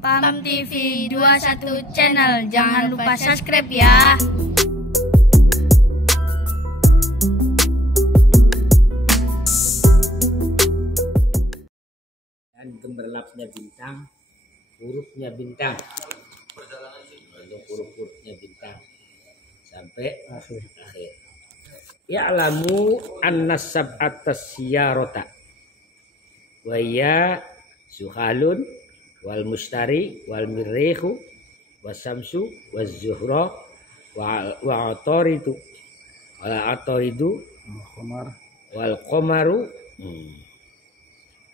PAM TV 21 channel, jangan lupa subscribe ya. Dan gemerlapnya bintang, hurufnya bintang, huruf-hurufnya bintang sampai akhir. Ya'lamu annas sab'atas siyarota wa ya suhalun wal mustari wal mirrihu wasamsu waz zuhra wa ataridu wal qamaru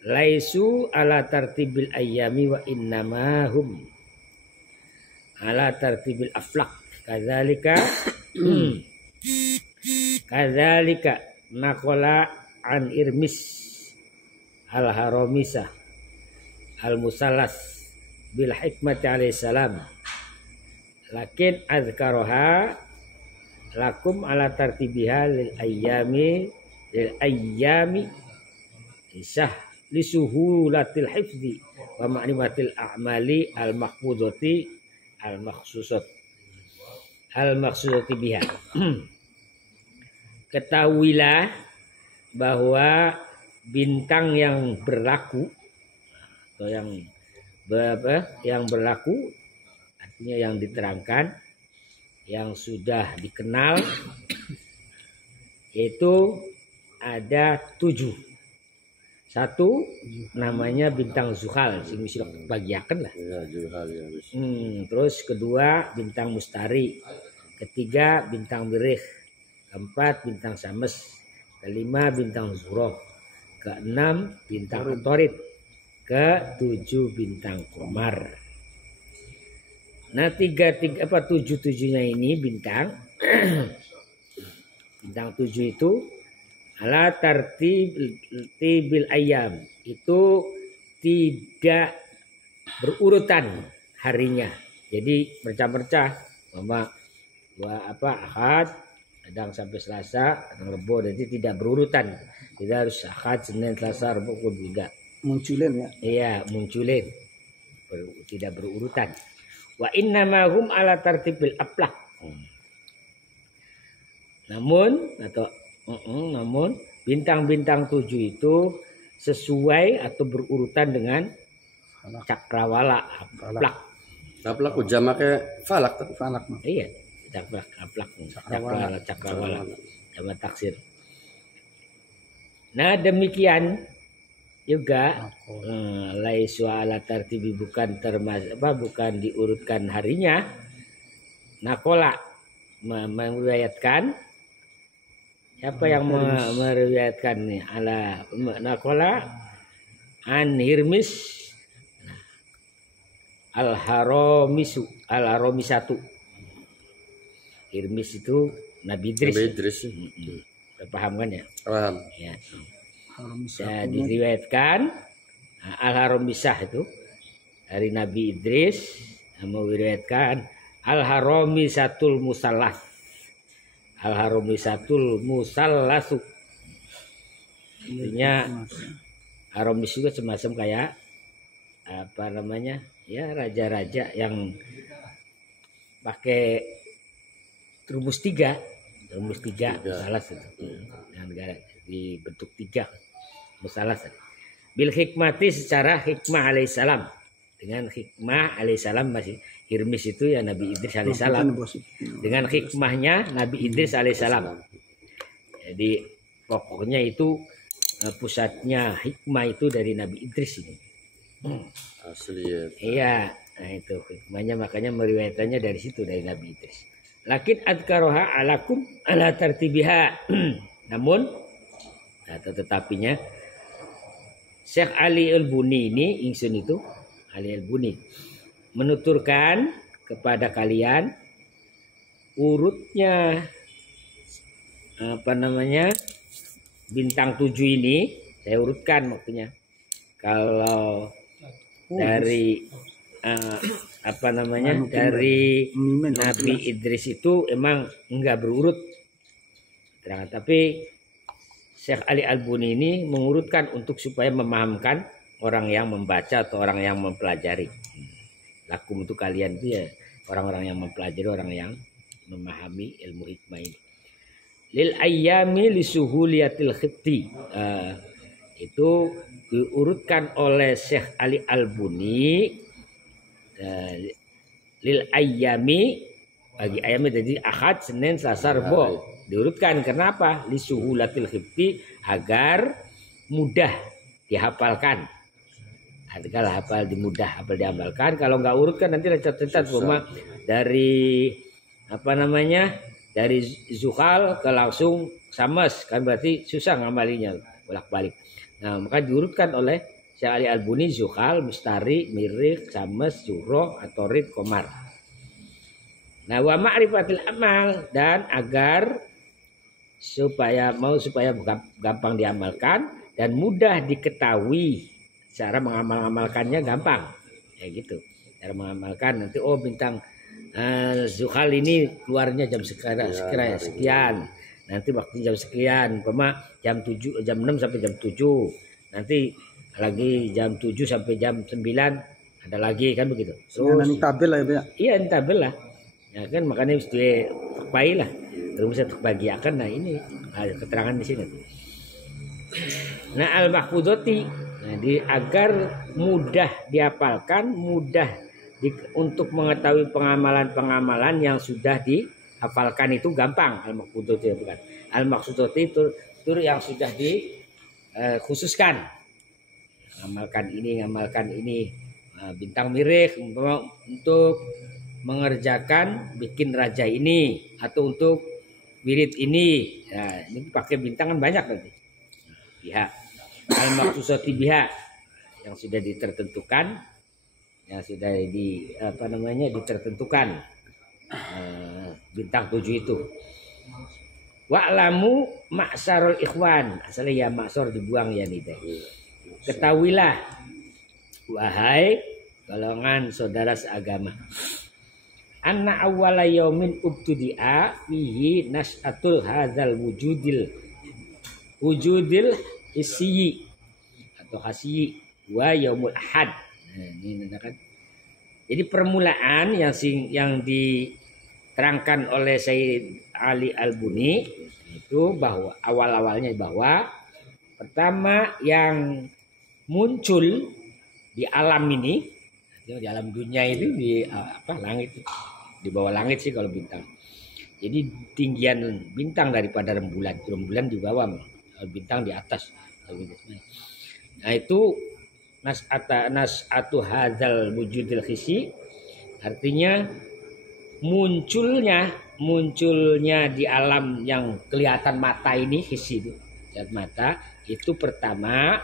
laisu ala tartibil ayyami wa innamahum ala tartibil aflaq kadzalika naqala an Irmis al-Haramisa al-Musallas bil hikmati alaihi salam lakin azkaroha lakum ala tartibiha lil ayyami isah lisuhulatil hifzi wa ma'rimatil a'mali al-mahfudati al-makhsusati biha. Ketahuilah bahwa bintang yang berlaku atau yang berlaku artinya yang diterangkan, yang sudah dikenal, yaitu ada 7. Satu namanya bintang Zuhal, sing wis bagiaken lah. Terus kedua bintang Mustari, ketiga bintang Birih, keempat bintang Sames, kelima bintang Zuhra, keenam bintang Atarid, ke-7 bintang Qamar. Nah, tujuh-tujuhnya ini bintang bintang 7 itu ala tartibil ayyam, itu tidak berurutan harinya. Jadi bercah-bercah, Ahad, kadang sampai Selasa, kadang Rebo, jadi tidak berurutan. Tidak harus Ahad, Senin, Selasa, Rebo, tidak. Munculin ya? Iya, munculin. Tidak berurutan. Wa innamahum ala tartibil aflaq. Namun bintang-bintang 7 itu sesuai atau berurutan dengan cakrawala aflaq. Aflaq jamaknya falak tapi falak. Iya, aflaq. Cakrawala. Jamak taksir. Nah, demikian juga laisu ala tartibi, bukan diurutkan harinya. Nakola meriwayatkan, siapa yang meriwayatkan nih? Ala nakola an Irmis al-Haramisatu. Irmis itu Nabi Idris. Paham kan ya? Paham. Ya. Diriwayatkan al-Haramisah itu dari Nabi Idris, meriwayatkan al-Haramisatul Musallas. Al-Haramisatul Musallasu. Artinya Haramis juga semacam kayak apa namanya? Ya, raja-raja yang pakai rumus 3 Musallas itu. Yang negara dibentuk 3 Musallas. Bil hikmati, secara hikmah alaihissalam, dengan hikmah alaihissalam. Masih Irmis itu ya Nabi Idris alaihissalam, dengan hikmahnya Nabi Idris alaihissalam. Jadi pokoknya itu pusatnya hikmah itu dari Nabi Idris ini. Asli ya. Iya, nah itu hikmahnya, makanya meriwayatannya dari situ, dari Nabi Idris. Lakin adkaroha alakum ala tartibiha. Namun atau tetapinya Syekh Ali Al-Buni ini, ingsun itu Ali Al-Buni, menuturkan kepada kalian urutnya bintang 7 ini. Saya urutkan maksudnya. Kalau dari dari Nabi Idris itu emang enggak berurut. Tapi Syekh Ali Al-Buni ini mengurutkan untuk supaya memahamkan orang yang membaca atau orang yang mempelajari. Lakum untuk kalian itu ya orang-orang yang mempelajari, orang yang memahami ilmu hikmah ini. Lil ayyami li suhuliyatil khibti. Itu diurutkan oleh Syekh Ali Albuni. Lil ayyami, bagi ayam jadi Ahad, Senin, Selasa, Rabu. Diurutkan kenapa? Li suhulatil khibti, agar mudah dihafalkan. Artikel hafal dimudah, hafal diamalkan. Kalau nggak urutkan nanti lecet-lecet dari apa namanya, dari zuhal ke langsung sames, kan berarti susah ngamalinya bolak-balik. Nah maka diurutkan oleh Syekh Ali Albuni, zuhal, mustari, mirih, sames, zuhroh, atorid, komar. Nah wa ma'rifatil amal, dan agar supaya gampang diamalkan dan mudah diketahui. Cara mengamalkannya gampang, ya gitu. Cara mengamalkan nanti bintang zuhal ini keluarnya jam sekian. Nanti waktu jam sekian, jam 7, jam 6 sampai jam 7. Nanti lagi jam 7 sampai jam 9 ada lagi, kan begitu. Terus tabel lah ya. Iya, tabel lah. Ya kan makanya mesti terbaik lah. Terus bisa terbagiakan. Nah ini ada keterangan di sini. Nah al-mahfudoti. Jadi agar mudah dihafalkan, mudah untuk mengetahui pengamalan-pengamalan yang sudah dihafalkan itu gampang. Al-maqsudati bukan. Al-maqsudati itu yang sudah dikhususkan. Ngamalkan ini, bintang mirih untuk mengerjakan bikin raja ini atau untuk wirid ini. Nah, ini pakai bintang kan banyak nanti. Pihak al-maqsusati biha yang sudah ditertentukan, yang sudah ditertentukan bintang 7 itu. Wa'lamu ma'sarul ikhwan, asalnya ya ma'sar dibuang ya nih teh. Ketahuilah wahai golongan saudara seagama, anna awwala yaumin ubtudi'a fihi nas'atul hadzal wujudil isiyi atau khasiyi wa yaumul ahad. Nah, ini kan. Jadi permulaan yang diterangkan oleh Sayyid Ali Albuni itu bahwa awal-awalnya bahwa pertama yang muncul di alam ini, di alam dunia itu di langit, di bawah langit sih kalau bintang. Jadi tinggian bintang daripada rembulan di bawah, bintang di atas. Nah itu nas'atu hadzal wujudil khisi, artinya munculnya di alam yang kelihatan mata ini, khisi itu lihat mata, itu pertama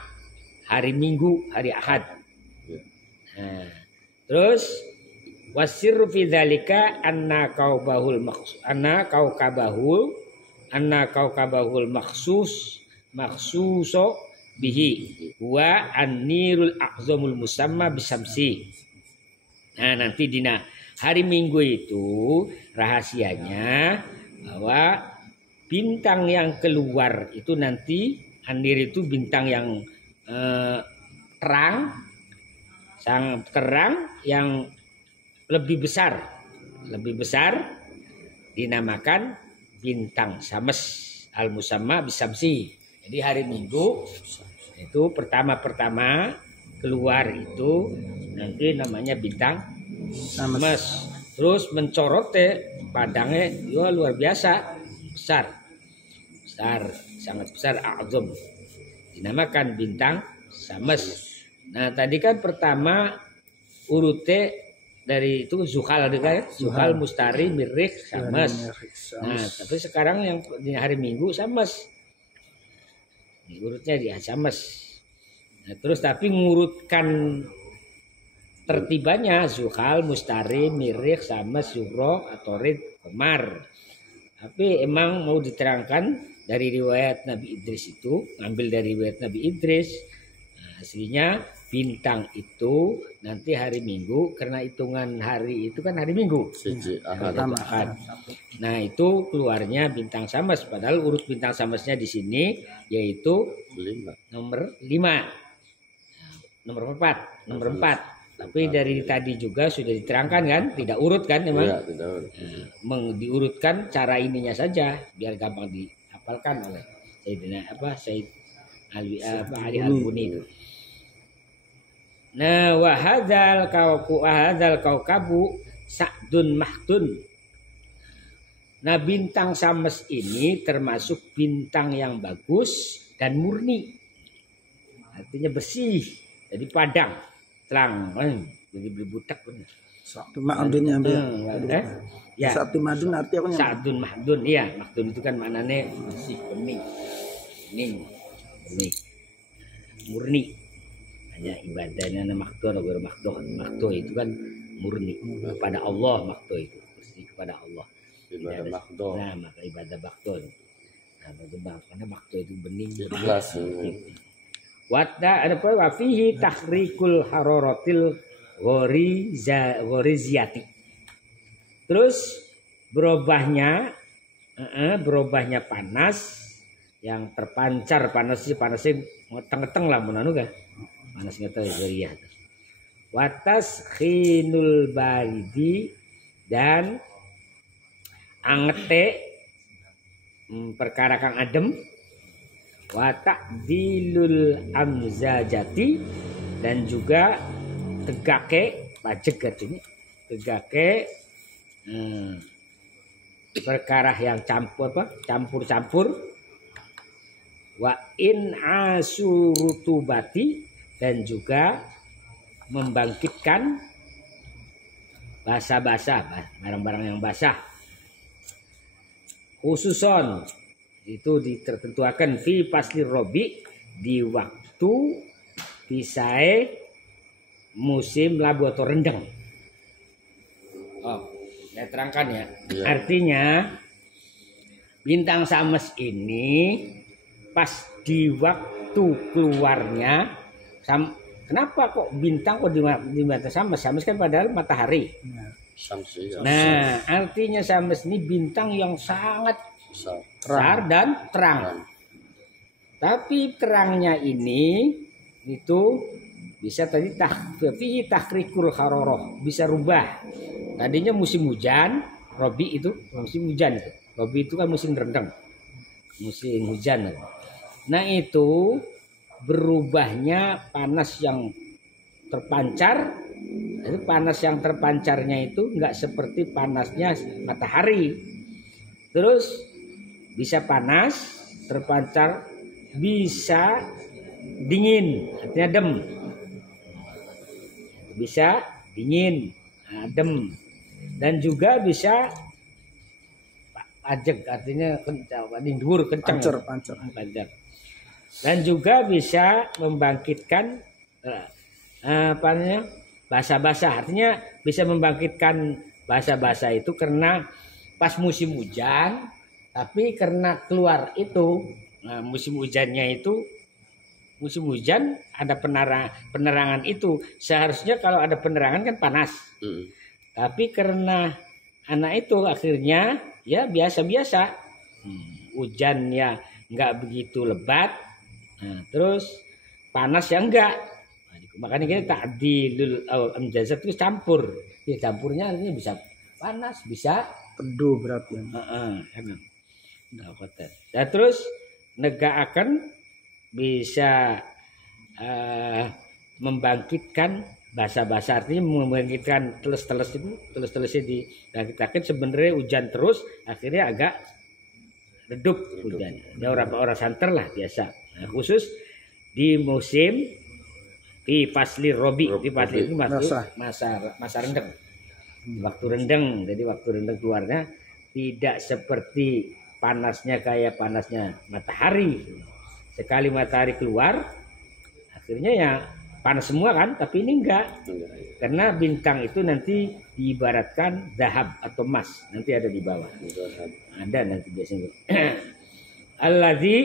hari Minggu, hari Ahad. Nah, terus wasirru fi dzalika anna kaukabahul maksuso bihi wa an-nirul aqzamul musamma bisamsi. Nah nanti dina hari Minggu itu rahasianya bahwa bintang yang keluar itu nanti an-nir itu bintang yang sangat terang, yang lebih besar dinamakan bintang sames al-musamma bisamsi. Jadi hari Minggu itu pertama keluar itu nanti namanya bintang sames. Terus mencorot padangnya luar biasa besar, sangat besar, azam, dinamakan bintang sames. Nah tadi kan pertama urutnya dari itu zuhal, zuhal, mustari, mirih, sames. Nah tapi sekarang yang di hari Minggu sames. Urutnya dia sames. Nah, terus tapi ngurutkan tertibannya zuhal, mustari, mirih, sames, zuhroh, atorid, komar. Tapi emang mau diterangkan dari riwayat Nabi Idris itu, ngambil dari riwayat Nabi Idris. Nah, aslinya bintang itu nanti hari Minggu, karena hitungan hari itu kan hari Minggu. Ahad. Nah itu keluarnya bintang sames, padahal urut bintang samesnya di sini yaitu nomor 5, nomor 4. Tapi dari tadi juga sudah diterangkan kan, tidak urut kan memang. Iya, tidak urut. Diurutkan cara ininya saja biar gampang dihafalkan oleh Said Ali Al-Buni. Nah, wahadzal kaukabu Sa'dun Mahdun. Nah, bintang Sames ini termasuk bintang yang bagus dan murni. Artinya bersih, jadi padang, terang, jadi berbudak benar. Sa'dun Mahdun ya, Ya. Sa'dun Mahdun artinya apa? Sa'dun Mahdun, iya. Mahdun itu kan maknanya bersih, bening, murni. Hanya ibadahnya makdo atau makdo itu kan murni kepada Allah, makdo itu bersih kepada Allah. Ibadah makdo. Nah, maka ibadah makdo. Nah, karena makdo itu bening. Ikhlas. Wada ada apa? Wafihi tahrikul hararatil ghoriziyati. Terus berubahnya panas yang terpancar, panasnya ngeteng-ngeteng lah menanu kan. Panas ngeteng ghariyah. Watas khinul baridi dan angete perkara kang adem. Watak dilul amzajati dan juga tegake pajek artinya tegake perkara yang campur-campur wa in asurutubati dan juga membangkitkan basah-basah barang-barang yang basah khususon itu ditertentukan fi paslir robi di waktu pisae musim labu atau rendeng. Oh, saya terangkan ya. Artinya bintang Sames ini pas di waktu keluarnya kenapa kok bintang kok di bintang Sames? Sames kan padahal matahari. Nah, artinya Sames ini bintang yang sangat besar dan terang. Tapi terangnya ini itu bisa tadi tahrikul haroroh, bisa rubah. Tadinya musim hujan, Robi itu musim hujan itu. Robi itu kan musim rendeng. Musim hujan. Nah, itu berubahnya panas yang terpancar. Itu panas yang terpancarnya itu enggak seperti panasnya matahari. Terus bisa panas, terpancar, bisa dingin, artinya adem. Bisa dingin, adem. Dan juga bisa pajek, artinya kencang, dhuwur kencang. Pancar. Dan juga bisa membangkitkan basah-basah, artinya bisa membangkitkan basah-basah itu karena pas musim hujan. Tapi karena keluar itu musim hujannya itu musim hujan ada penerangan itu seharusnya kalau ada penerangan kan panas. Tapi karena anak itu akhirnya ya biasa-biasa hujannya nggak begitu lebat, terus panas ya enggak. Makanya kita ta'dilul amjazat itu campur. Ya campurnya artinya bisa panas bisa teduh berarti. Nah, terus negaakan bisa membangkitkan basah-basah, artinya membangkitkan teles-telesnya dibangkitkan. Sebenarnya hujan terus akhirnya agak redup hujan. Ya orang santer lah biasa. Nah, khusus di musim di fasli robi, di fasli itu masa rendeng. Waktu rendeng, jadi waktu rendeng keluarnya tidak seperti panasnya kayak panasnya matahari. Sekali matahari keluar, akhirnya ya panas semua kan, tapi ini enggak. Karena bintang itu nanti diibaratkan zahab atau emas, nanti ada di bawah. Ada nanti biasanya. Alladzi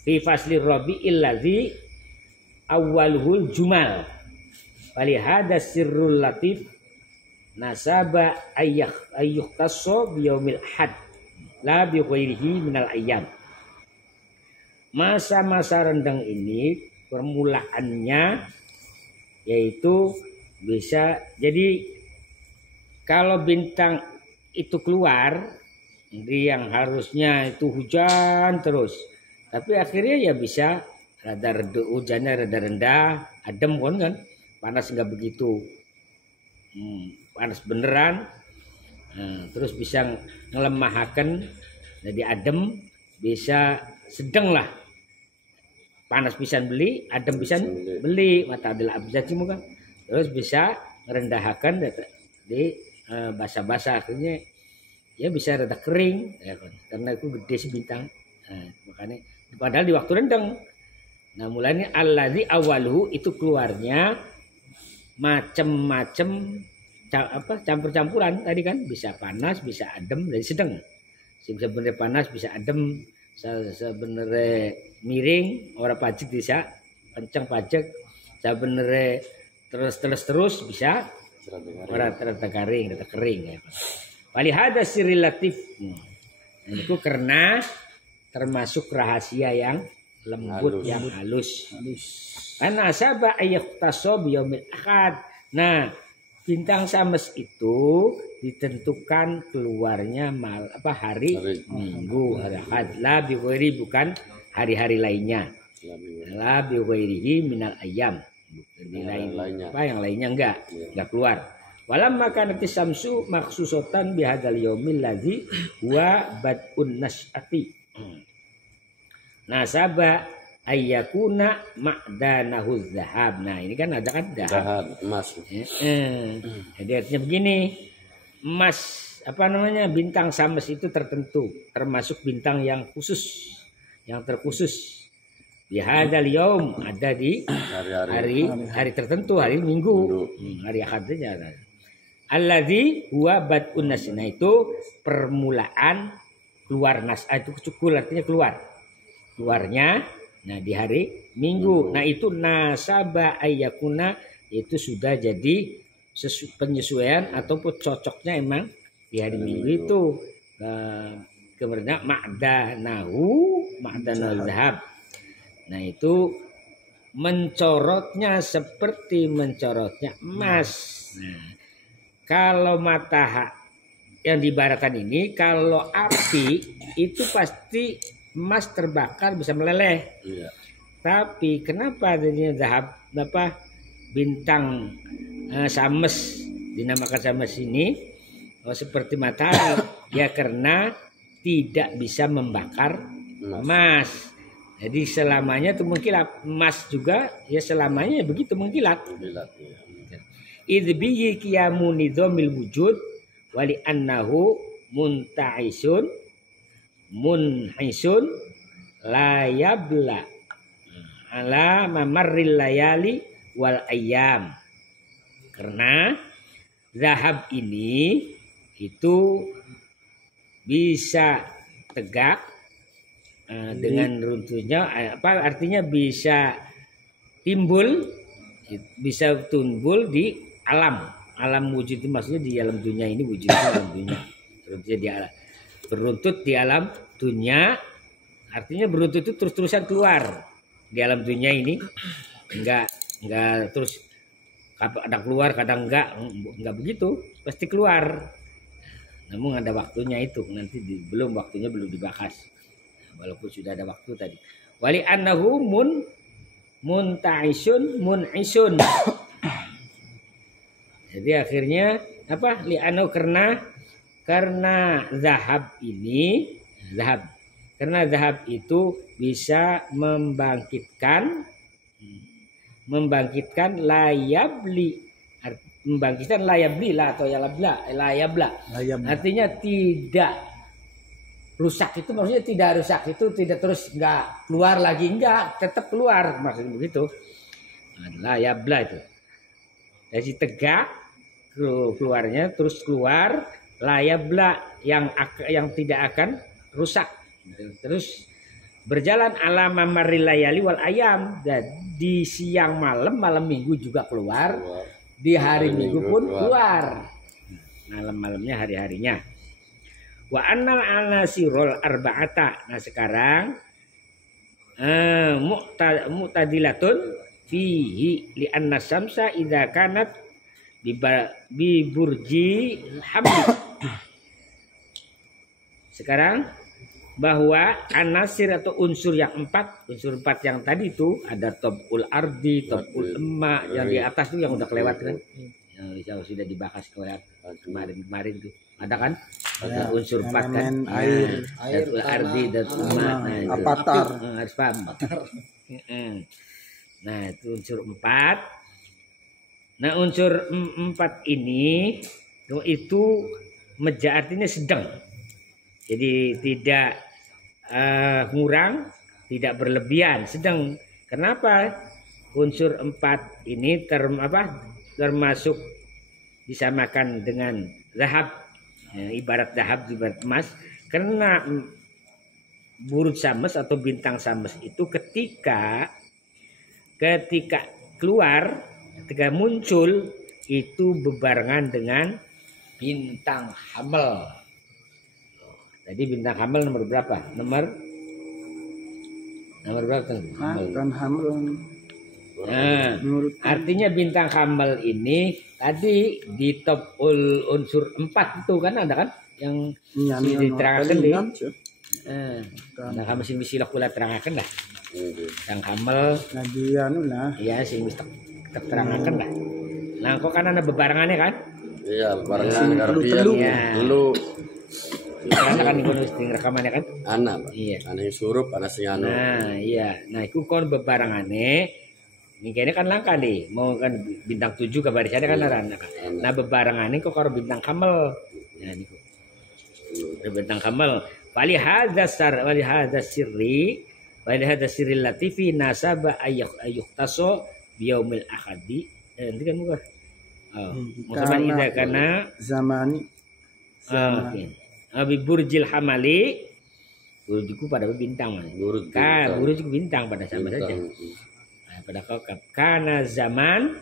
fi fasli rabi'il ladzi awwaluhul jumal. Falihada sirrul latif nasaba ayyuh tasso biyaumil had la bi ghairihi minal ayyam. Masa-masa rendang ini permulaannya yaitu bisa jadi kalau bintang itu keluar yang harusnya itu hujan terus, tapi akhirnya ya bisa rada reda, hujannya rada rendah, adem kan, panas nggak begitu panas beneran. Nah, terus bisa ngelemahkan jadi adem, bisa sedang lah, panas bisa beli, adem bisa beli, mata adalah abjad muka. Terus bisa merendahkan di basah-basah, akhirnya ya bisa rada kering ya kan? Karena itu gede sih bintang. Nah, makanya padahal di waktu rendang. Nah mulanya alladzi awaluhu itu keluarnya macem-macem campur-campuran tadi kan, bisa panas, bisa adem, dan sedang. Sebenarnya panas, bisa adem, sebenarnya miring, orang pajak bisa, kencang pajak, sebenarnya terus bisa, orang rata kering ya. Walihada sirilatif, itu karena termasuk rahasia yang lembut, yang halus. Karena sabah ayyaktaso biyomil akad. Nah, bintang Sames itu ditentukan keluarnya hari Minggu, hari Ahad. La biwiri bukan hari-hari lainnya. La biwirihi minal ayam. Yang lainnya enggak keluar. Walam maka nanti samsu maksusotan bihadal yomil ladzi wa bad'un nas'ati. Nasaba ayyakuna ma'danahu zahab. Nah ini kan ada kan Dahab emas. Jadi artinya begini, emas bintang Sames itu tertentu, termasuk bintang yang khusus, yang terkhusus. Di hadal yaum ada di hari tertentu, hari Minggu, hari Ahad saja. Alladzi huwa bad'un nas. Nah itu permulaan keluar nas, itu cukul artinya keluarnya. Nah di hari Minggu. Nah itu nasaba ayyakuna, itu sudah jadi penyesuaian ataupun cocoknya emang di hari Minggu itu. Kemudian ma'danahu zahab. Nah itu mencorotnya seperti mencorotnya emas. Nah kalau matahari yang diibaratkan ini, kalau api itu pasti emas terbakar bisa meleleh. Iya. Tapi kenapa adanya zahab bintang Sames dinamakan Sames ini seperti matahari? Ya karena tidak bisa membakar emas. Jadi selamanya itu mengkilat. Emas juga ya selamanya begitu mengkilat. Idbiyi qiyamu nizamil wujud wali annahu munhisun la yabla ala mamarril layali wal ayyam. Karena zahab ini itu bisa tegak dengan runtuhnya, artinya bisa timbul di alam wujud itu, maksudnya di alam dunia ini, wujud itu alam dunia, beruntut di alam dunia, artinya beruntut itu terus-terusan keluar di alam dunia ini, enggak terus kadang keluar kadang enggak begitu, pasti keluar. Namun ada waktunya itu, nanti waktunya belum dibahas, walaupun sudah ada waktu tadi. Wali annahu mun'isun. Jadi akhirnya li'anau karena zahab itu bisa membangkitkan layabli atau layabla. Artinya tidak rusak, itu maksudnya tidak rusak itu tidak terus enggak keluar lagi, enggak, tetap keluar, maksudnya begitu. Layabla itu dari tegak keluarnya terus keluar, layabla yang tidak akan rusak, terus berjalan ala mamaril layali wal ayam, dan di siang malam Minggu juga keluar, di hari Minggu pun keluar, malam-malamnya hari-harinya. Wa annal anasirul arba'ata. Nah sekarang mu'tadilatun fihi li anna samsa idza kanat bi burji hamli. Sekarang bahwa anasir atau unsur yang empat yang tadi itu ada tobul ardi, tobul emak yang di atas itu yang udah kelewat kan, yang sudah dibahas kemarin itu ada kan, ada unsur empat kan, air, tobul ardi dan emak, apatar, harus paham. Nah itu unsur empat. Nah unsur empat ini itu meja artinya sedang, jadi tidak kurang, tidak berlebihan, sedang. Kenapa unsur empat ini termasuk disamakan dengan zahab, ibarat zahab, ibarat emas? Karena buruj sames atau bintang sames itu ketika keluar, ketika muncul itu bebarengan dengan bintang Hamel. Jadi bintang Hamel nomor berapa? Nomor berapa? kan hamil. Nah, artinya bintang Hamel ini tadi di top unsur 4 itu kan ada kan yang diterangkan di. Nah, kamu sing bisa kula terangkan lah. Bintang Hamel lagi anu lah. Iya, sing bisa terangkan lah. Nah, kok kan ada bebarengannya kan? Iya, bebarengan karo dulu. Karena kan iku sing rekamannya kan? Anak. Iya. Ana yang surup, ana sing anu. Nah, iya. Nah, iku kon bebarengane. Ini kayaknya kan langka nih. Mau kan bintang 7 ke barisannya kan ada. Nah, bebarengane kok karo bintang Hamel. Nah, niku. Bintang Hamel. Wali hadza sirri latifi nasaba ayyuhtaso biyaumil ahadi. Nanti kan bukan. Maksudnya tidak karena zamani. Oke. Abi burjil hamali, burjiku pada bintang, burjiku bintang pada sama saja. Nah, pada kaukab karena zaman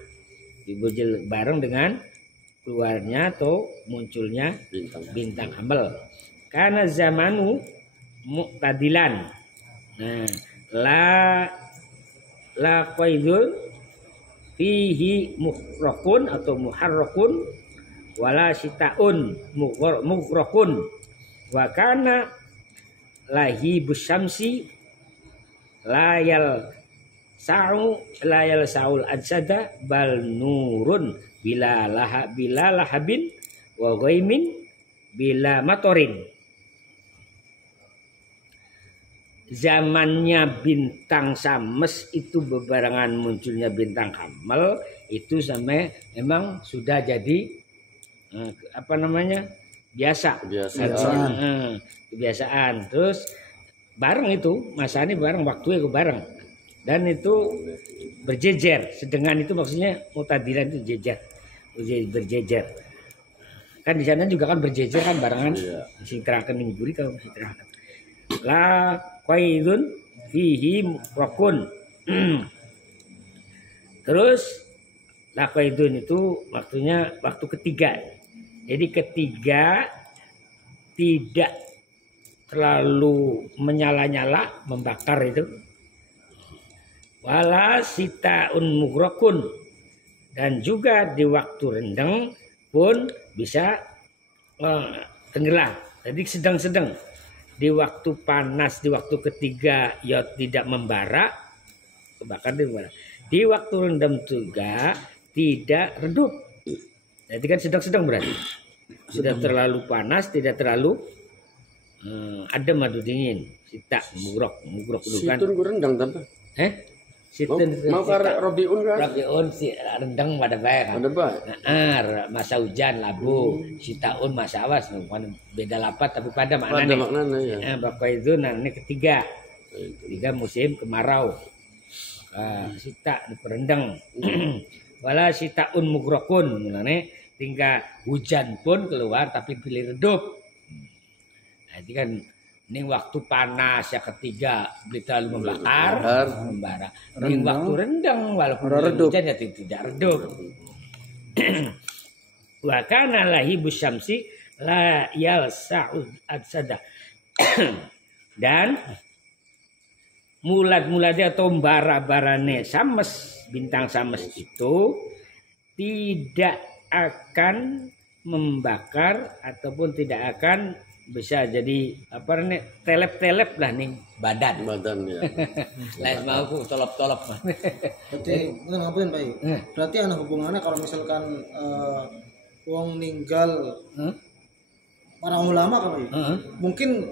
di burjil bareng dengan keluarnya atau munculnya bintang Hamel. Karena zamanu muqtadilan. Nah, la qaidul fihi muhrakun atau muharrakun wala sitaun mughraqun wa kana lahi busyamsi layal saul ajsada bal nurun bila lahabin wa ghaimin bila matorin. Zamannya bintang sames itu bebarengan munculnya bintang Hamel itu sampai memang sudah jadi kebiasaan. Terus bareng itu masanya bareng, waktu itu bareng, dan itu berjejer. Sedengan itu maksudnya mutadilan itu jejer, berjejer. Kan di sana juga kan berjejer kan barengan. Sing terakan ning buri kalau sing terakan. La qaidun fihi muqrakun. Terus la qaidun itu waktunya waktu ketiga. Jadi ketiga tidak terlalu menyala-nyala, membakar itu. Wala sitaun mughraqun, dan juga di waktu rendang pun bisa tenggelam. Jadi sedang-sedang. Di waktu panas, di waktu ketiga ya tidak membara, kebakar di membara. Di waktu rendam juga tidak redup. Jadi kan sedang-sedang berarti. Tidak terlalu panas, tidak terlalu adem atau dingin. Sita mugrok itu kan. Situn rendang tanpa. Situn mau karek Robiun kan? Robiun si rendang pada baik. Pada baik. Masa hujan labu, sitaun masa awas, beda lapat tapi pada maknanya. Pada maknanya ya. Bapak itu ini ketiga. Ketiga musim kemarau. Sita diperendang. Wala sitaun mugrokun, mulane tinggal hujan pun keluar tapi pilih redup. Nah, itu kan ini waktu panas ya ketiga terlalu membara. Ini waktu rendang walaupun hujan ya tidak redup. Wa kana lahibu syamsi la yalsa'u adsada. Dan mulad-mulade atau bara-barane sames, bintang sames itu tidak akan membakar ataupun tidak akan bisa jadi apa nih telep-telep lah nih badan. Badan ya. Lain mau aku tolop-tolop mah. Berarti bukan ngapain Pak? Berarti ada hubungannya kalau misalkan wong ninggal para ulama kan Pak? Mungkin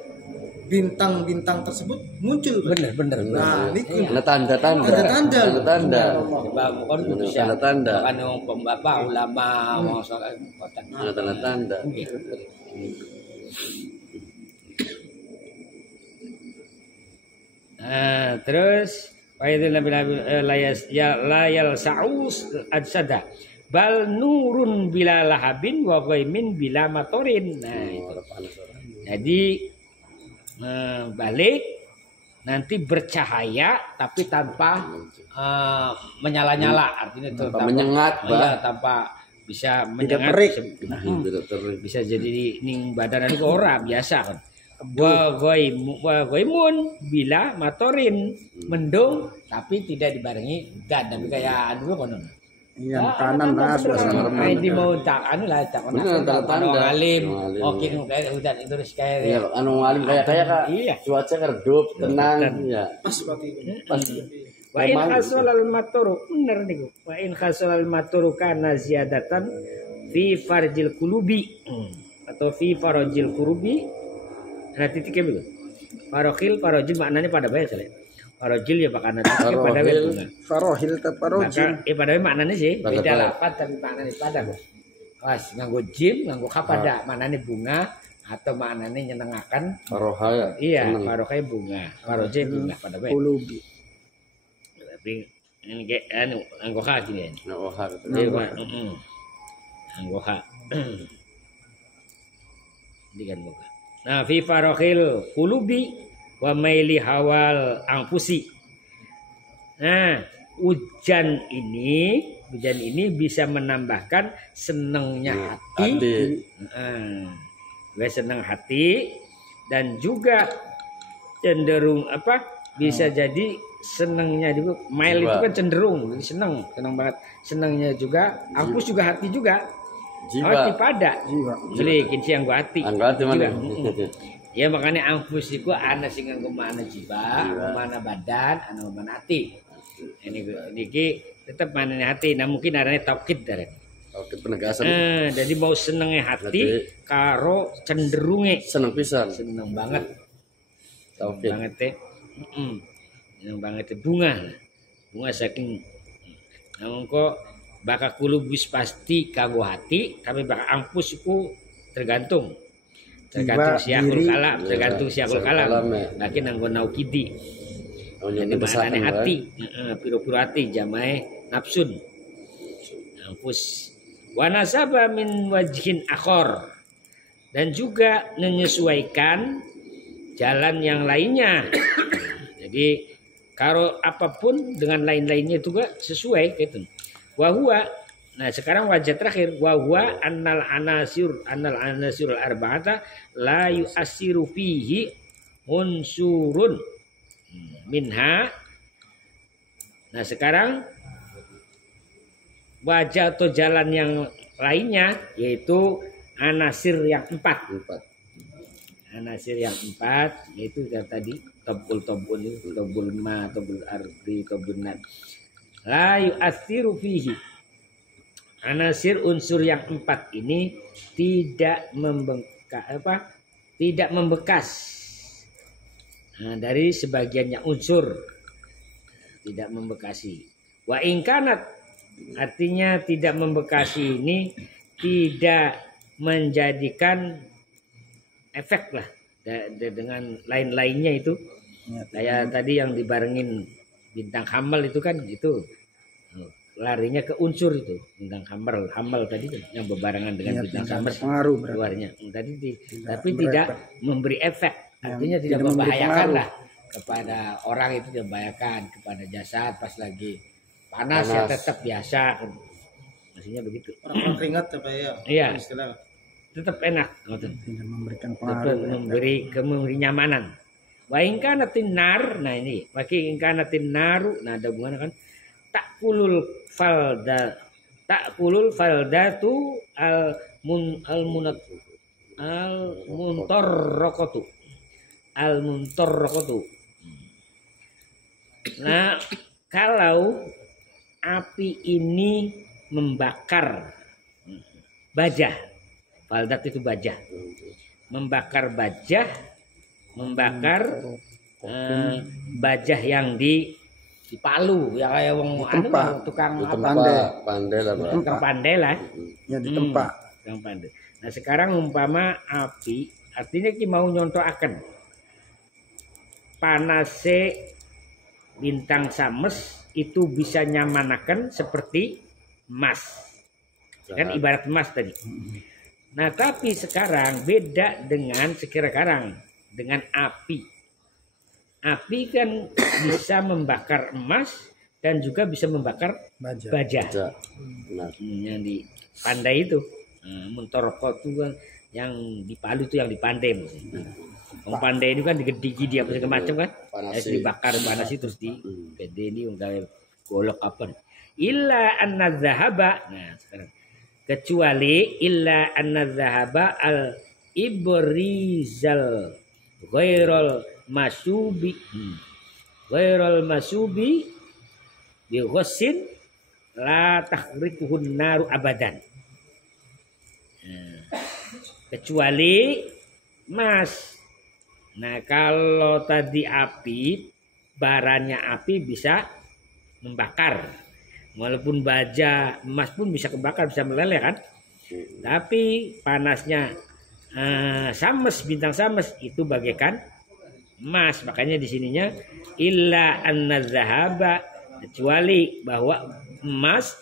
bintang-bintang tersebut muncul. Pak. Bener. Nah, ini Tanda-tanda. Tanda-tanda. Coba bukan itu bisa. Tanda-tanda. Kan yang pembapak ulama mau soal kota. Tanda-tanda. Terus layal saus adsada bal nurun bila lahabin wa ghaimin bila matorin. Nah itu. Jadi balik nanti bercahaya tapi tanpa menyala-nyala, artinya itu tanpa menyengat, tanpa bisa Tidak menyengat, terik. bisa jadi ning badan itu ora biasa kan. Wa ghaimun bila matorin, mendung tapi tidak dibarengi hujan, tapi kayak dulu konon. Yang kanan lah suasana Main di mau tak anu lah tak Tanda-tanda. alim. Oke kayak hujan itu terus kayak Iya, anu alim kayak Kak. Iya. Cuaca redup, tenang ya. Pas berarti. Pas. Wa in khasolal maturu bener niku. Wa in khasolal maturu kana ziyadatan fi farjil qulubi atau fi farajil qulubi. Nah titiknya begitu. Farojil maknanya pada baik sekali. Farojil ya pakana titiknya pada baik bunga. Farohil taparojil. Maka pada baik maknanya sih Pada beda baik. lapat tapi maknanya pada kok. Pas nganggo jim, nganggo kapada maknanya bunga atau maknanya nyenengakan. Faroha ya. Iya, Seneng. farokai bunga, farojil bunga pada baik. Kulubi. Tapi ini kayak anu nganggo ha gini ya. Nah, ohar. Iya, Pak. Nganggo ha. Ini kan buka. Nah, fi farokhil qulubi wa maili hawal angfusi. Nah, hujan ini bisa menambahkan senangnya hati. Senang hati dan juga cenderung bisa jadi senangnya juga. Mail itu kan cenderung, jadi senang banget. Senangnya juga, angpus juga hati juga. Jiwa. Pada jadi kinci yang gua hati. Angkat mana? Ya makanya angpus itu ana sing nganggo mana jiwa, mana badan, ana mana hati. Ini tetap mana hati. Nah mungkin arane taukid dari. Oke, penegasan. Jadi mau senengnya hati karo cenderunge. Seneng pisan. Seneng banget. Taufik. Banget teh. Seneng banget teh bunga saking kok bakal kulubus pasti kanggo hati, tapi bakal angpus itu tergantung siakul kalam, tergantung siakul kalam. Lagi nanggo naukidi. Jadi maknanya hati, piro-piro hati jamae nafsun. Angpus. Wa nasaba min wajhin akhor. Dan juga menyesuaikan jalan yang lainnya. Jadi kalau apapun dengan lain-lainnya juga sesuai gitu. Wahwa, nah sekarang wajah terakhir wahwa annal anasirul arba'ata la yu'assiru fihi unsurun minha. Nah sekarang wajah atau jalan yang lainnya yaitu anasir yang empat. Anasir yang empat yaitu yang tadi tobul ma tobul ardi tobul nat. La yu'athiru fihi. Anasir unsur yang empat ini tidak membekas. Nah, dari sebagiannya unsur tidak membekasi. Wa ingkanat artinya tidak membekasi ini tidak menjadikan efek lah dengan lain-lainnya itu. Kayak tadi yang dibarengin bintang hamal itu kan itu larinya ke unsur itu bintang hamal tadi kan yang berbarengan dengan bintang hamal keluarnya tadi tapi tidak memberi efek artinya tidak membahayakan lah kepada orang, itu tidak membahayakan kepada jasad pas lagi panas. Ya tetap biasa kan maksudnya begitu. Orang keringat apa ya? Iya. Istilah. Tetap enak tidak memberikan tetap pengaruh, memberi nyamanan. Wa ingkanatin nar, nah ini bagi ingkanatin naru, nah ada hubungannya kan takulul faldatu al muntorrokotu. Nah kalau api ini membakar baja, faldat itu baja, membakar baja, membakar bajah yang di Palu ya kayak wong tukang pandai lah Pak. tukang pandai lah. Ya di tempat. Tukang pandai. Nah sekarang umpama api artinya ki mau nyontoaken panase bintang sames itu bisa nyamanaken seperti emas. Kan ibarat emas tadi. Nah tapi sekarang beda dengan sekarang dengan api. Api kan bisa membakar emas dan juga bisa membakar baja. Benar. Yang di pandai itu, muntorokot itu kan yang di Palu itu yang di pandai. Yang pandai itu kan digedigi dia apa segala macam kan, dibakar panas itu terus di gede ini untuk golok apa? Illa anna zahaba. Nah sekarang kecuali illa anna zahaba al ibrizal ghairul masubi bi ghussin la tahrikuhun naru abadan. Kecuali emas. Nah kalau tadi api, barannya api bisa membakar. Walaupun baja emas pun bisa kebakar, bisa meleleh kan. Tapi panasnya sames, bintang sames itu bagaikan emas. Makanya di sininya illa anna zahaba, kecuali bahwa emas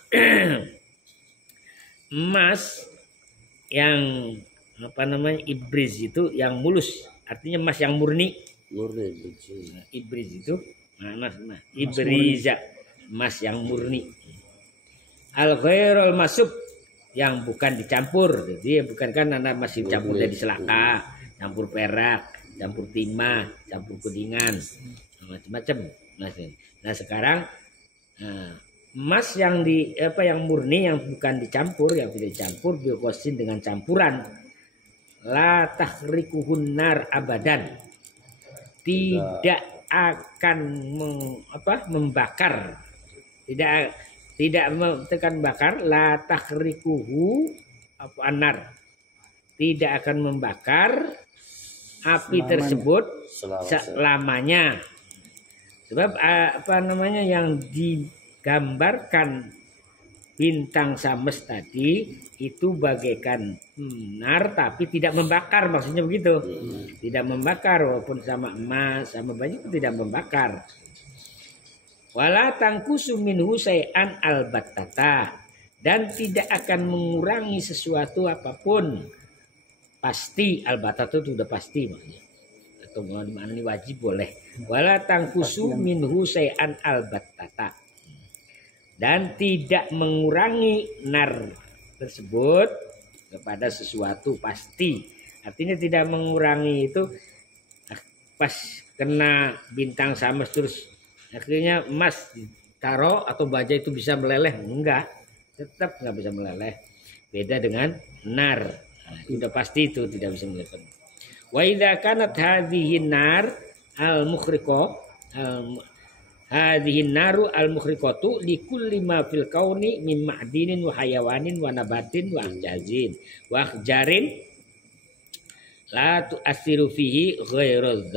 emas yang apa namanya ibris itu yang mulus, artinya emas yang murni. Ibris itu emas ibriza, emas yang murni. Al ghairul masub, yang bukan dicampur. Jadi bukan kan anak masih campur jadi selaka, campur perak, campur timah, campur kudingan, macam-macam. Nah sekarang emas yang di yang murni, yang bukan dicampur, yang tidak dicampur, biokosin dengan campuran, la tahrikuhun nar abadan, tidak akan membakar, tidak tekan bakar, la tahrikuhu anar, tidak akan membakar api tersebut selamanya. Sebab apa namanya yang digambarkan bintang sames tadi itu bagaikan nar tapi tidak membakar, maksudnya begitu. Tidak membakar walaupun sama emas sama banyak tidak membakar. Wala tangkusu minhu syai'an albattata, dan tidak akan mengurangi sesuatu apapun. Pasti albattata itu sudah pasti maksudnya. Atau mana ini wajib boleh. Wala tangkusu minhu syai'an albattata, dan tidak mengurangi nar tersebut kepada sesuatu pasti. Artinya tidak mengurangi itu pas kena bintang sames terus akhirnya emas ditaruh atau baja itu bisa meleleh, enggak, tetap enggak bisa meleleh. Beda dengan nar. Nah, itu udah pasti itu tidak bisa meleleh. Wa idza kanat hadhihi nar al-mukhriqah hadhihi naru al-mukhriqatu li kulli ma fil kauni min ma'dinin wa hayawanin wa nabatin wa jazin wa jarin la tu'athiru fihi ghairu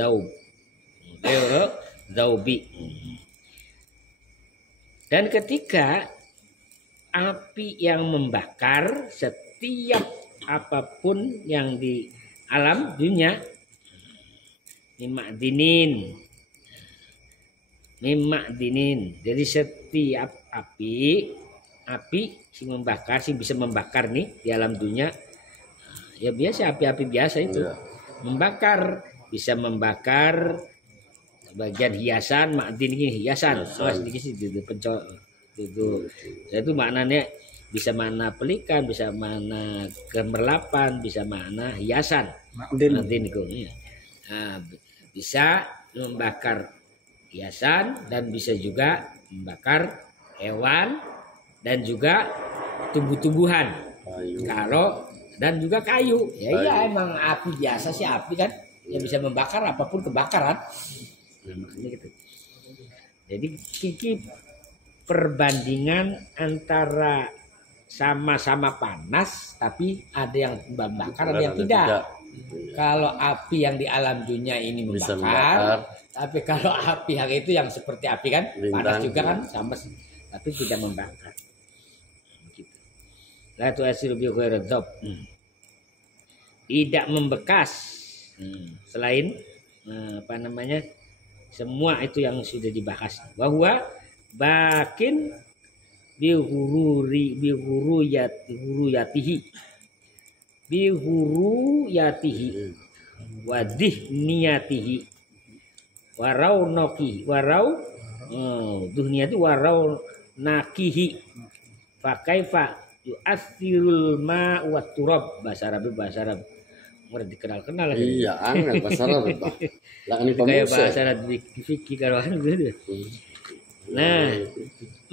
dzaubi. Dan ketika api yang membakar setiap apapun yang di alam dunia, mima'dinin, jadi setiap api sing membakar, sing bisa membakar nih di alam dunia, ya biasa api-api biasa itu membakar, bisa membakar bagian hiasan, ma'din ini hiasan, itu maknanya bisa makna pelikan, bisa makna gemerlapan, bisa makna hiasan. Ma'din itu. Ya. Nah, bisa membakar hiasan dan bisa juga membakar hewan dan juga tumbuh-tumbuhan. Kalau dan juga kayu. Ya iya emang api biasa sih api kan yang bisa membakar apapun kebakaran. Nah, makanya gitu. Jadi Kiki perbandingan antara sama-sama panas tapi ada yang membakar ada yang tidak. Kalau api yang di alam dunia ini Bisa membakar, tapi kalau api yang itu yang seperti api kan panas Lintang, juga kan sama tapi tidak membakar. Begitu. La tu'asiru bi ghairi dhab. Tidak membekas. Selain apa namanya? Semua itu yang sudah dibahas. Bahwa bakin bihuruyatihi wadih niyatihi warau noki warau dunia itu warau nakihi fakaifa yu'athirul ma wa turab bahasa Arab ngerti kenal Iya, angel bahasa Arab itu. Lah kan kayak pemuda. bahasa Arab fikih karuan gitu. Nah,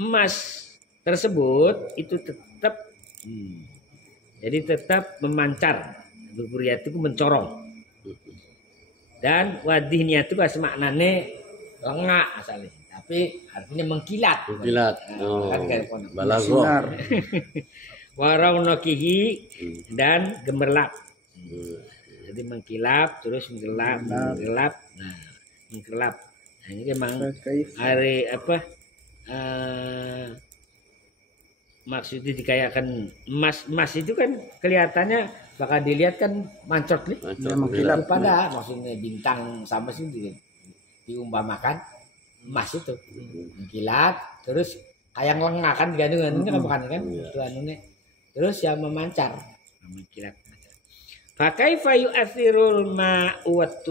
emas tersebut itu tetap jadi tetap memancar. Berkuriat itu mencorong. Dan wadihnya itu bahasa maknanya lengak asalnya. Tapi artinya mengkilat. Kilat. Nah, kan kayak Balago. warau nokihi dan gemerlap. Jadi mengkilap terus menggelap. Nah, menggelap. Nah, ini memang hari apa maksudnya dikayakan emas itu kan kelihatannya bakal dilihat kan mancot nih mengkilap. pada maksudnya bintang sama sih diumpamakan emas itu mengkilat terus kayak ngelengak kan digandung ini kan bukan kan itu anunya terus yang memancar mengkilat. Fakaifa yu'athirul ma'u wat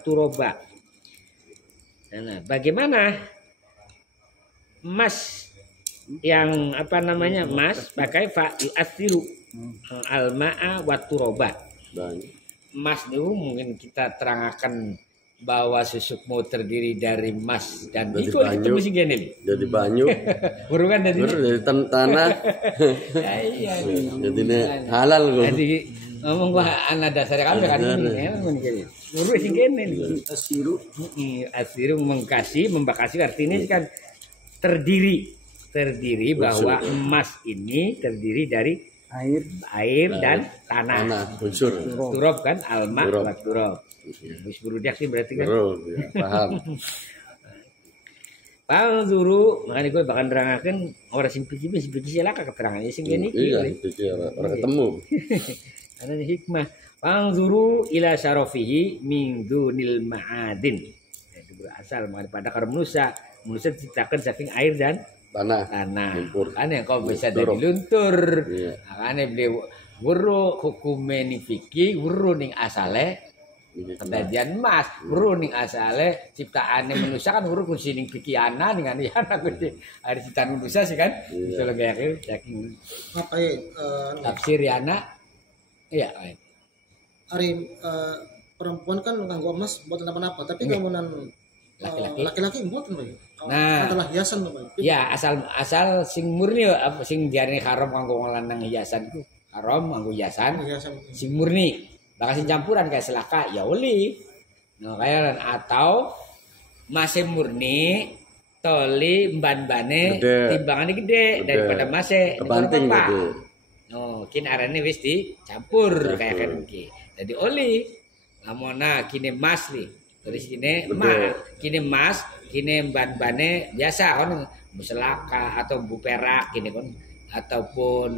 turaba. Nah, bagaimana emas yang apa namanya emas fakaifa yu'athiru al-ma'a wat turaba. Emas itu mungkin kita terangkan bahwa susukmu terdiri dari emas dan Dari itu banyu. sih gini. Jadi banyu. Burukan dari Dari tanah. ya, iya. Jadi ini halal kok. Jadi ngomong gua anak dasar kami kan ini memang gini. Buru sing kene nih. Asiru membakasi artinya kan terdiri bahwa emas ini terdiri dari air dan tanah. Unsur. Turab kan alma Turab. wa turab. Wis berudak sih berarti kan. Bro, ya, paham. Panzuru makanya gue bakal nerangaken orang sing pikir silaka keterangannya sing kene iki. Iya, itu orang ketemu. Ada hikmah. Panzuru ila syarafihi min dunil ma'adin. Itu berasal pada manusia diciptakan saking air dan Tanah. Lumpur. Kan yang kau bisa dari Luntur. luntur. Iya. Makanya beliau wuru hukume ni fikih wuru ning asale kejadian emas wuru ning asale ciptaane manusia kan wuru kun sining pikiana dengan yana kudu ada ciptaan manusia sih kan itu lagi akhir saking Apa ya? tafsir yana iya Hari perempuan kan nganggo emas buat apa-apa, tapi kemudian laki-laki buat kan, Nah. adalah hiasan tuh, Pak. ya asal sing murni apa sing diarani haram kanggo lanang hiasan ku haram kanggo hiasan Hiasan. sing murni bakal sing campuran kayak selaka ya oli nah kayak atau masih murni toli ban-bane Gede. timbangannya gede daripada masih Kebanting gitu. no kin arane wis dicampur kayak kan iki jadi oli lamona kini mas nih terus kini mas kini ban-bane biasa kan selaka atau bu perak kini kan ataupun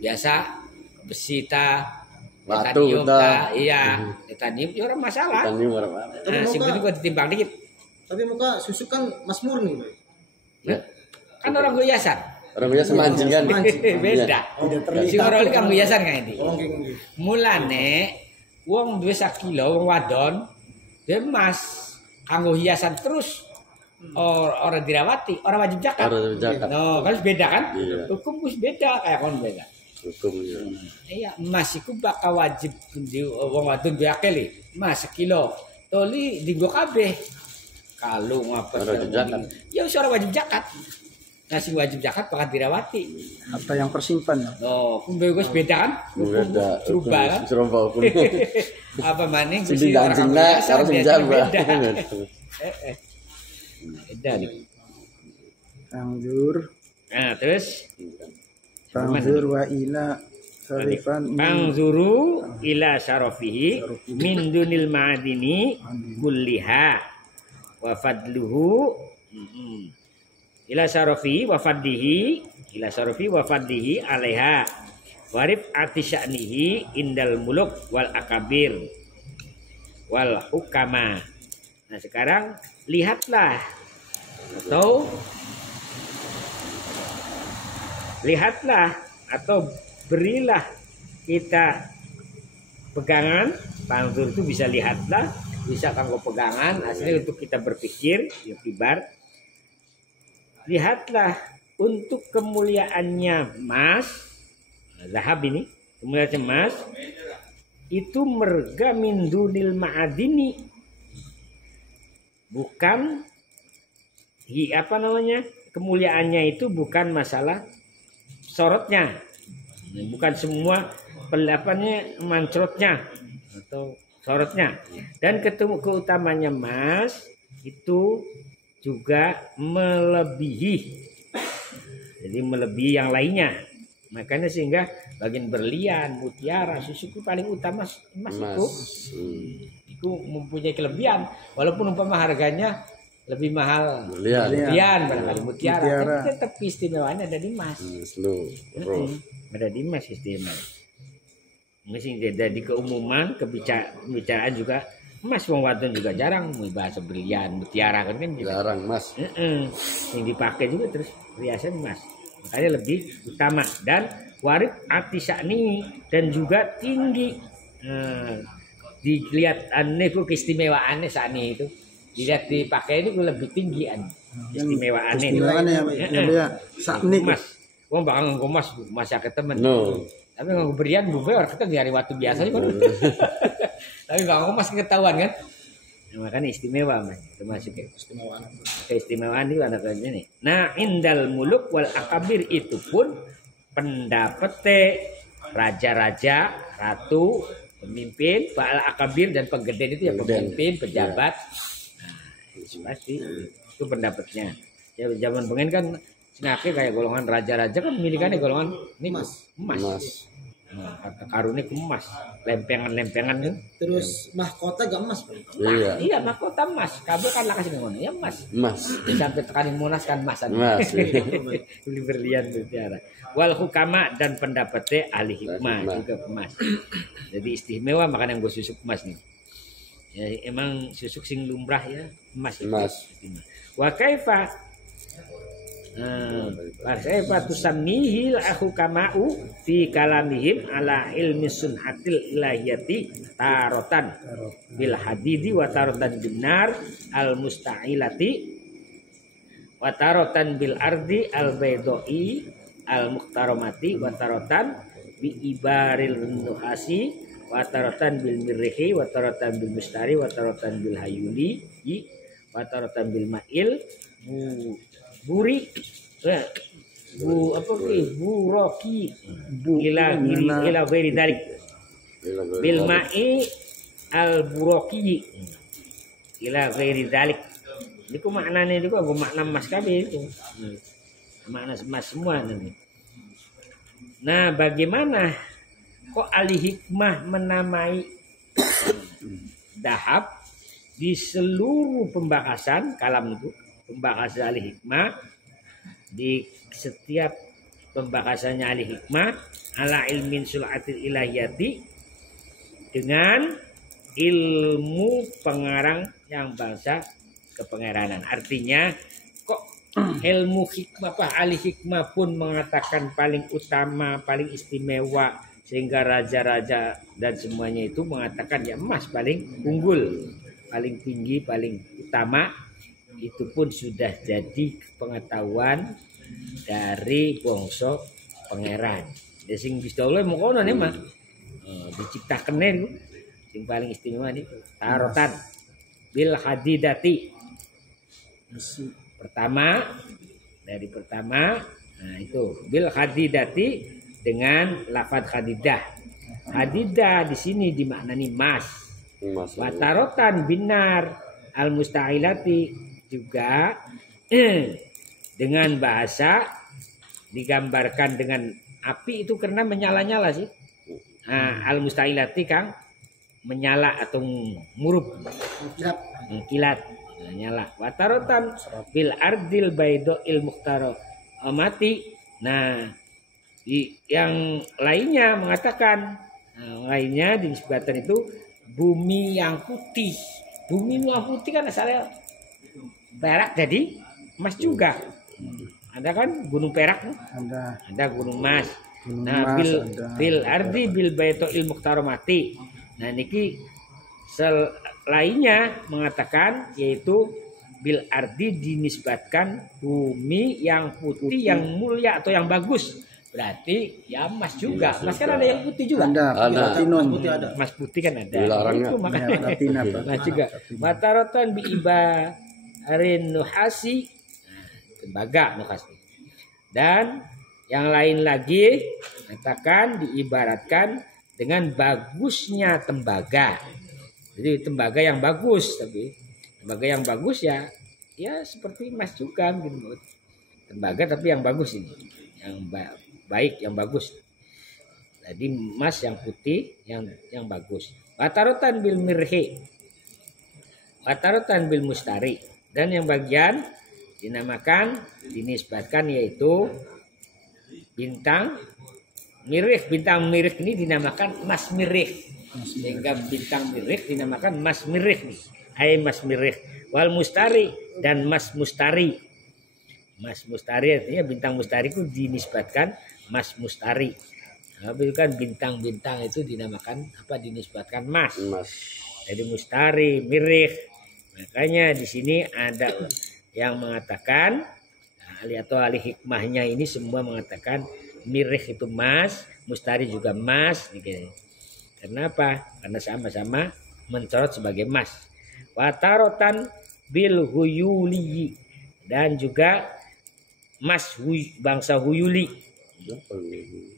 biasa besi Batu iya titanium ya orang masalah Titanium orang. nah sing penting gua ditimbang dikit Tapi muka susuk kan mas murni, Pak. Ya. kan orang gue hiasan Orang biasa mancing kan. beda sing orang ini kan hiasan kan ini Oh, nggih. mulane wong duwe sak kilo wong wadon dia emas kanggo hiasan terus orang dirawati orang wajib zakat Orang jakat. no kan beda kan Iya. hukum wis beda kayak kon beda Hukumnya. Iya, emas iku bakal wajib di wong wadon diakeli. Emas sekilo. Toli dienggo kabeh. Kalung apa Ora wajib zakat. Ya wis ora wajib zakat. Nasi wajib zakat pakat dirawati. Apa yang tersimpan? Oh, kumbe wis beda kan? Beda. Serba kan? Serba hukum. Apa maning Sing anjingna karo sing jamba. Beda nih. Pangzur, Nah, terus pangzur wa ila sarifan Pangzuru ila syarafihi min dunil ma'adini kulliha wa fadluhu ila syarafihi wa fadlihi alaiha warif atisya'nihi indal muluk wal akabir wal hukama. Nah sekarang lihatlah atau berilah kita pegangan. Pangzur itu bisa lihatlah, bisa kanggo pegangan aslinya untuk kita berpikir ibar. Lihatlah untuk kemuliaannya emas, zahab ini kemuliaannya emas itu merga min dunil ma'adini, bukan kemuliaannya itu bukan masalah sorotnya, bukan semua pelapannya mancrotnya atau sorotnya. Dan ketemu keutamanya emas itu juga melebihi, jadi melebihi yang lainnya. Makanya sehingga bagian berlian, mutiara, susu itu paling utama emas itu mempunyai kelebihan, walaupun umpama harganya lebih mahal berlian barangkali mutiara. Tapi tetap istimewaannya ada di emas. Ada di emas istimewa. Mesti jadi keumuman kebicaraan juga emas. Wong wadon juga jarang bahasa berlian mutiara kan juga jarang emas. Yang dipakai juga terus perhiasan emas. Makanya lebih utama dan warib atisani dan juga tinggi. Dilihat aneh keistimewaannya saat ini itu. Dilihat dipakai itu lebih tinggi istimewaannya. Ya, sakni emas. Wong bakal nganggo emas ya temen. No. Tapi nganggo berlian bube orang kita nyari waktu biasa kan. Tapi bakal emas ketahuan kan. Nah, makanya istimewa mas. Termasuk keistimewaan itu ada kerja nih. Nah, indal muluk wal akabir itu pun pendapat raja-raja, ratu, pemimpin, ba'al akabir dan penggeden itu ya pemimpin, pejabat. Pasti itu pendapatnya. Ya zaman pengen kan senake kayak golongan raja-raja kan milikannya golongan ini emas. Nah, karunnya emas, lempengan-lempengan kan. Terus mahkota gak emas, Pak? Iya, mahkota emas. Kabel kan lah kasih ngono ya emas. Sampai tekanin Monas kan emas. Beli berlian mutiara. Wal hukama dan pendapatnya ahli hikmah juga emas. Jadi istimewa makanya gue susuk emas nih. Ya emang susuk sing lumrah ya emas. Wa kaifa tusamihil ahukama'u fi kalamihim ala ilmi sunhatil ilahiyati tarotan bil hadidi wa tarotan binar al musta'ilati wa tarotan bil ardi al baydoi al muhtaramati wa tarotan bi ibaril nuhasi wa tarotan bil mirrihi wa tarotan bil mustari wa tarotan bil hayuli wa tarotan bil ma'il buri buroki ila ghairi dalik bil ma'i al buroki ila ghairi dalik. Niku maknane niku aku makna emas kabeh itu. Makna emas semua nanti. Nah, bagaimana kok ahli hikmah menamai dahab di seluruh pembahasan kalam itu? Pembahasan ahli hikmah di setiap pembahasannya ahli hikmah ala ilmin sulatil ilahiyati dengan ilmu pengarang yang bangsa kepengeranan. Artinya kok ilmu hikmah ahli hikmah pun mengatakan paling utama, paling istimewa sehingga raja-raja dan semuanya itu mengatakan ya emas paling unggul, paling tinggi, paling utama. Itu pun sudah jadi pengetahuan dari bangsa pangeran. Ya sing Gusti Allah mau kono nih mah. Diciptakan niku sing paling istimewa niku tarotan bil hadidati. Pertama nah itu bil hadidati dengan lafadz hadidah. Hadidah di sini dimaknani emas. Watarotan binar al musta'ilati juga dengan bahasa digambarkan dengan api itu karena menyala-nyala sih. Nah, al musta'ilati Kang menyala atau murup kilat nyala. Watarotan bil ardil baidoil muhtaro amati. Nah, yang lainnya mengatakan lainnya dinisbatkan itu bumi yang putih. Bumi yang putih kan asalnya perak jadi emas juga. Ada kan gunung perak? Ada gunung emas. Nah, bil ardi bil baitoil muhtaramati. Nah, niki lainnya mengatakan yaitu bil ardi dinisbatkan bumi yang putih yang mulia atau yang bagus. Berarti ya emas juga. Emas kan ada yang putih juga. Ada. Emas putih kan ada. Dilarangnya. Itu makanya emas juga. Matarotan bi ibarin nuhasi. Nah, tembaga nuhasi. Dan yang lain lagi katakan diibaratkan dengan bagusnya tembaga. Jadi tembaga yang bagus, tapi tembaga yang bagus ya seperti emas juga gitu. Tembaga tapi yang bagus ini. Yang baik, yang bagus. Jadi emas yang putih yang bagus. Watarotan bil mirhi. Watarotan bil mustari. Dan yang bagian dinisbatkan yaitu bintang mirih. Bintang mirih ini dinamakan emas mirih. Sehingga bintang mirih dinamakan emas mirih nih. Emas mirih. Wal mustari dan emas mustari. Emas mustari artinya bintang mustari itu dinisbatkan emas mustari. Tapi kan bintang-bintang itu dinamakan dinisbatkan emas. Jadi mustari, mirih. Makanya di sini ada yang mengatakan atau ahli hikmahnya ini semua mengatakan mirih itu emas, mustari juga emas. Kenapa? Karena sama-sama mencorot sebagai emas. Watarotan bil huyuli dan juga emas bangsa huyuli.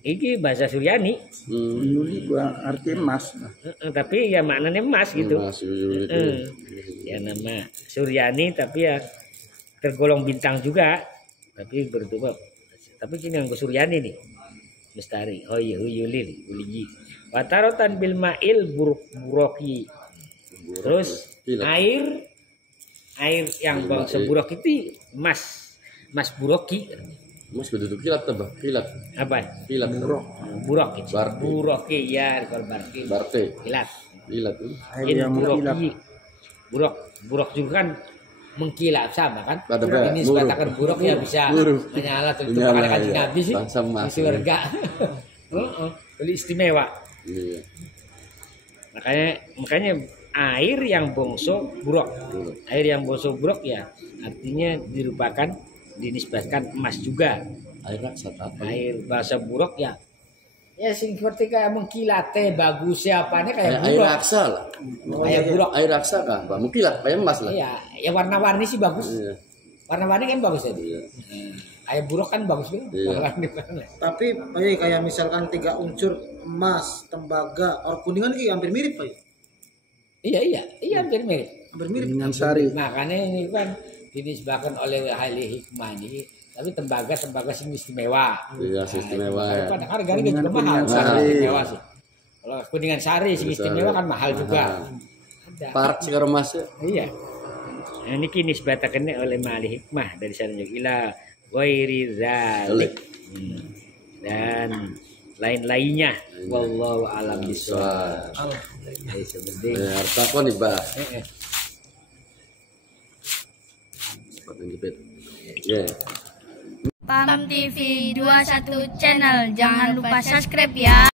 Ini bahasa Suryani. Huyuli arti emas. Tapi ya maknanya emas gitu. Emas, ya nama Suryani tapi ya tergolong bintang juga. Tapi bertubuh. Tapi ini yang Suryani nih. Mustari. Oh iya huyuli. Watarotan bil ma'il buroki. Terus air yang bangsa buruk itu emas buroki. Mas betul kilat apa? Kilat. Apa? Kilat. Burok itu. Barki. Buroki ya, barki. Barte. Kilat. Kilat. Air yang mengkilat. Burok juga kan mengkilat sama kan? Ada ini sebatakan buruk ya bisa menyala tuh makan kanjeng Nabi sih. Di surga. Beli istimewa. Iya. Makanya air yang bongso buruk. Air yang bongso buruk ya artinya dinisbatkan emas juga. Air raksasa apa? Air bahasa buruk ya sing seperti kayak mengkilate bagus apanya kayak buruk. Air raksa lah. Kayak buruk. Air raksa kah? Mengkilat kayak emas lah. Iya, ya warna-warni sih bagus. Iya. Warna-warni kan bagus tadi. Iya. Air buruk kan bagus kan? Iya. Warna-warni. Tapi Pak Yai, kayak misalkan 3 unsur emas, tembaga, or kuningan ini hampir mirip Pak Yai. Iya hampir mirip. Hampir mirip. Dengan sari. Makanya ini kan dinisbahkan oleh ahli hikmah ini. Tapi tembaga sing istimewa. Iya, istimewa ya. Pada harganya juga mahal. Istimewa sih. Kalau kuningan sari sing istimewa kan mahal juga. Ada. Parak sekarang mas ya. Iya. Nah, ini kini sebatakannya oleh ahli hikmah dari sana ila ghairi dzalik. Dan lain-lainnya. Wallahu a'lam bishawab. Seperti Harta apa nih bahas? Ya. Pam TV 21 channel. Jangan lupa subscribe ya.